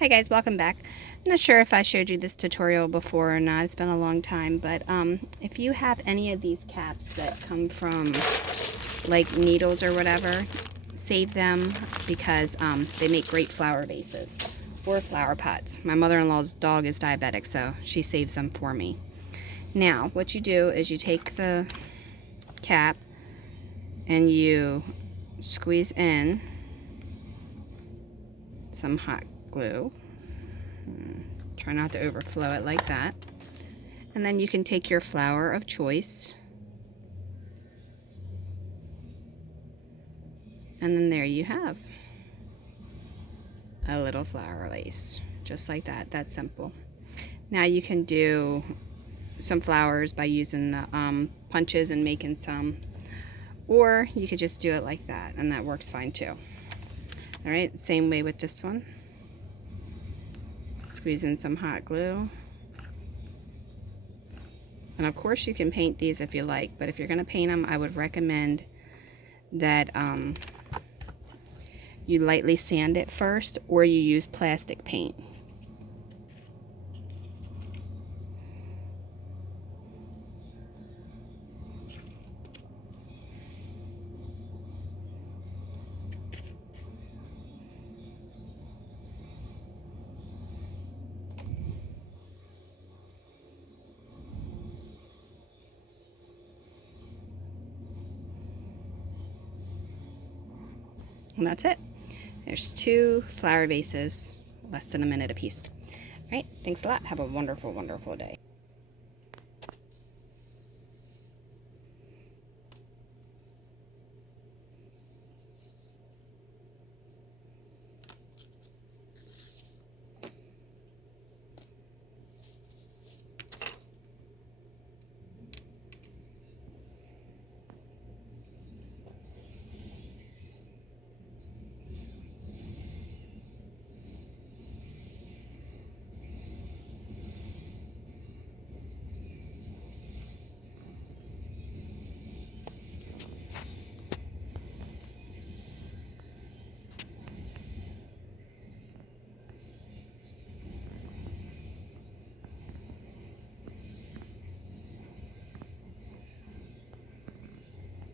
Hi guys, welcome back. I'm not sure if I showed you this tutorial before or not. It's been a long time, but if you have any of these caps that come from like needles or whatever, save them because they make great flower vases or flower pots. My mother-in-law's dog is diabetic, so she saves them for me. Now, what you do is you take the cap and you squeeze in some hot glue. Try not to overflow it like that. And then you can take your flower of choice. And then there you have a little flower lace. Just like that. That's simple. Now you can do some flowers by using the punches and making some. Or you could just do it like that, and that works fine too. Alright, same way with this one. Squeeze in some hot glue. And of course you can paint these if you like, but if you're going to paint them, I would recommend that you lightly sand it first, or you use plastic paint. And that's it. There's 2 flower vases, less than a minute apiece. All right, thanks a lot. Have a wonderful, wonderful day.